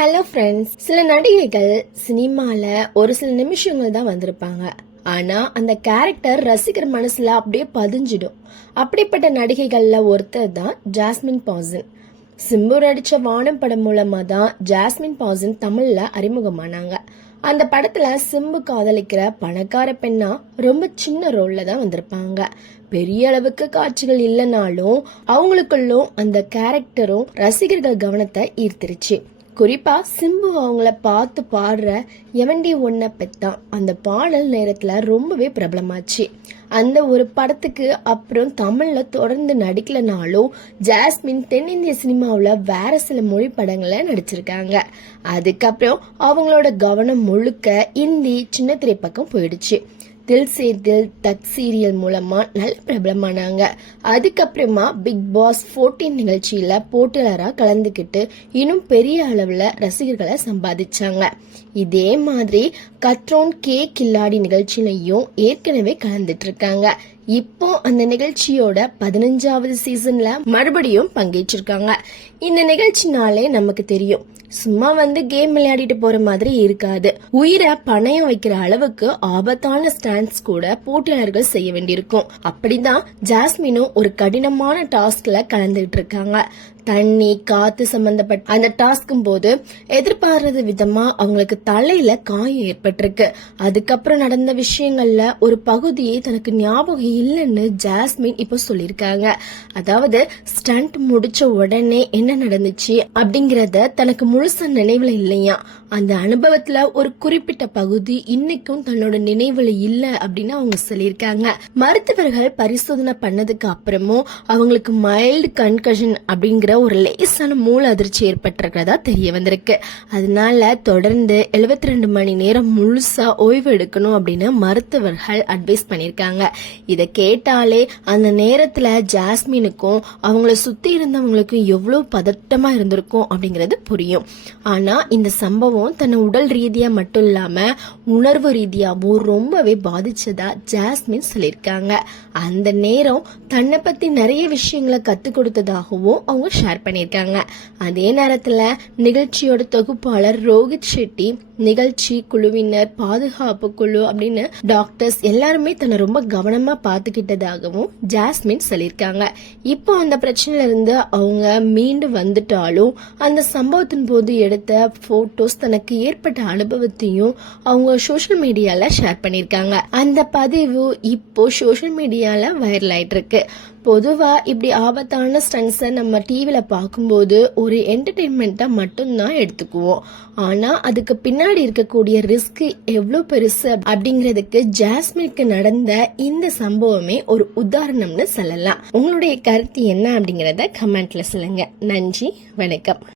Hello friends, சில நடிகைகள் சினிமால ஒரு சில நிமிஷங்கள் தான் வந்திருப்பாங்க. ஆனா அந்த கேரக்டர் ரசிகர் மனசுல அப்படியே பதிஞ்சிடும். அப்படிப்பட்ட நடிகைகள்ல ஒருத்தர் தான் ஜாஸ்மின் பாசன். சிம்பு நடிச்ச வானம் படம் மூலமா தான் ஜாஸ்மின் பாசன் தமிழ்ல அறிமுகமானாங்க. அந்த படத்துல சிம்பு காதலிக்கிற பணக்கார பெண்ணா ரொம்ப சின்ன ரோல்ல தான் வந்திருப்பாங்க. பெரிய அளவுக்கு காட்சிகள் இல்லைனாலும் அவங்களுக்குள்ளும் அந்த கேரக்டரும் ரசிகர்கள் கவனத்தை ஈர்த்திருச்சு. குறிப்பா சிம்பு அவங்கள பார்த்து பாடுற எவண்டி ஒன்ன பெத்தான் அந்த பாடல் நேரத்துல ரொம்பவே பிரபலமாச்சு. அந்த ஒரு படத்துக்கு அப்புறம் தமிழ்ல தொடர்ந்து நடிக்கலனாலும் ஜாஸ்மின் தென்னிந்திய சினிமாவுல வேற சில மொழி படங்களை நடிச்சிருக்காங்க. அதுக்கப்புறம் அவங்களோட கவனம் முழுக்க இந்தி சின்ன திரை பக்கம் போயிடுச்சு. தில் சே தில் தக் சீரியல் மூலமா நல்ல பிரபலமானாங்க. அதுக்கப்புறமா பிக் பாஸ் 14 நிகழ்ச்சியில போட்டியாளரா கலந்துக்கிட்டு இன்னும் பெரிய அளவுல ரசிகர்களை சம்பாதிச்சாங்க. இதே மாதிரி கத்ரோன் கே கில்லாடி நிகழ்ச்சியிலையும் ஏற்கனவே கலந்துட்டு இருக்காங்க. இப்போ அந்த நிகழ்ச்சியோட 15வது சீசன்ல மறுபடியும் பங்கேற்றிருக்காங்க. இந்த நிகழ்ச்சினாலே நமக்கு தெரியும், சும்மா வந்து கேம் விளையாடிட்டு போற மாதிரி இருக்காது. உயிரை பணயம் வைக்கிற அளவுக்கு ஆபத்தான ஸ்டாண்ட்ஸ் கூட போட்டியாளர்கள் செய்ய வேண்டியிருக்கும். அப்படிதான் ஜாஸ்மினும் ஒரு கடினமான டாஸ்க்ல கலந்துட்டு இருக்காங்க. தண்ணி காத்து சம்பந்தப்பட்ட அந்த டாஸ்கும் போது எதிர்பாராத விதமா அவங்களுக்கு தலையில காயம் ஏற்பட்டிருக்கு. அதுக்கப்புறம் நடந்த விஷயங்கள்ல ஒரு பகுதியை தனக்கு ஞாபகம் இல்லைன்னு ஜாஸ்மின் இப்ப சொல்லிருக்காங்க. அதாவது ஸ்டண்ட் முடிச்ச உடனே என்ன நடந்துச்சு அப்படிங்கறத தனக்கு முழுசா நினைவுல இல்லையா. அந்த அனுபவத்துல ஒரு குறிப்பிட்ட பகுதி இன்னைக்கும் தன்னோட நினைவுல இல்ல அப்படின்னு அவங்க சொல்லியிருக்காங்க. மருத்துவர்கள் பரிசோதனை பண்ணதுக்கு அப்புறமும் அவங்களுக்கு மைல்டு கன்கஷன் அப்படிங்கிற ஒரு லேசான மூல அதிர்ச்சி ஏற்பட்டிருக்கிறதா தெரிய வந்திருக்கு. அதனால தொடர்ந்து 72 மணி நேரம் முழுசா ஓய்வு எடுக்கணும் அப்படின்னு மருத்துவர்கள் அட்வைஸ் பண்ணிருக்காங்க. இத கேட்டாலே அந்த நேரத்துல ஜாஸ்மினுக்கும் அவங்கள சுத்தி இருந்தவங்களுக்கும் எவ்வளவு பதட்டமா இருந்திருக்கும் அப்படிங்கறது புரியும். ஆனா இந்த சம்பவம் தன்னை உடல் ரீதியா மட்டும் இல்லாம உணர்வு ரீதியாவும் ரொம்பவே பாதிச்சதா ஜாஸ்மின் சொல்லிருக்காங்க. அந்த நேரம் தன்னை பத்தி நிறைய விஷயங்களை கத்து கொடுத்ததாகவும் அவங்க ஷேர் பண்ணிருக்காங்க. அதே நேரத்துல நிகழ்ச்சியோட தொகுப்பாளர் ரோஹித் ஷெட்டி, நிகழ்ச்சி குழுவினர், பாதுகாப்பு குழு அப்படின்னு டாக்டர்ஸ் எல்லாருமே தன்னை ரொம்ப கவனமா பாத்துக்கிட்டதாகவும் ஜாஸ்மின் சொல்லிருக்காங்க. இப்போ அந்த பிரச்சனையில இருந்து அவங்க மீண்டு வந்துட்டாலும் அந்த சம்பவத்தின் போது எடுத்த போட்டோஸ் தனக்கு ஏற்பட்ட அனுபவத்தையும் அவங்க சோசியல் மீடியால ஷேர் பண்ணிருக்காங்க. அந்த பதிவு இப்போ சோசியல் மீடியால வைரல் ஆயிட்டு இருக்கு. பொதுவா இப்படி ஆபத்தான ஸ்டன்ஸை நம்ம டிவில பார்க்கும்போது ஒரு என்டர்டெயின்மெண்டா மட்டும்தான் எடுத்துக்குவோம். ஆனா அதுக்கு பின்னாடி இருக்கக்கூடிய ரிஸ்க் எவ்வளவு பெருசு அப்படிங்கறதுக்கு ஜாஸ்மினுக்கு நடந்த இந்த சம்பவமே ஒரு உதாரணம்னு சொல்லலாம். உங்களுடைய கருத்து என்ன அப்படிங்கறத கமெண்ட்ல சொல்லுங்க. நன்றி, வணக்கம்.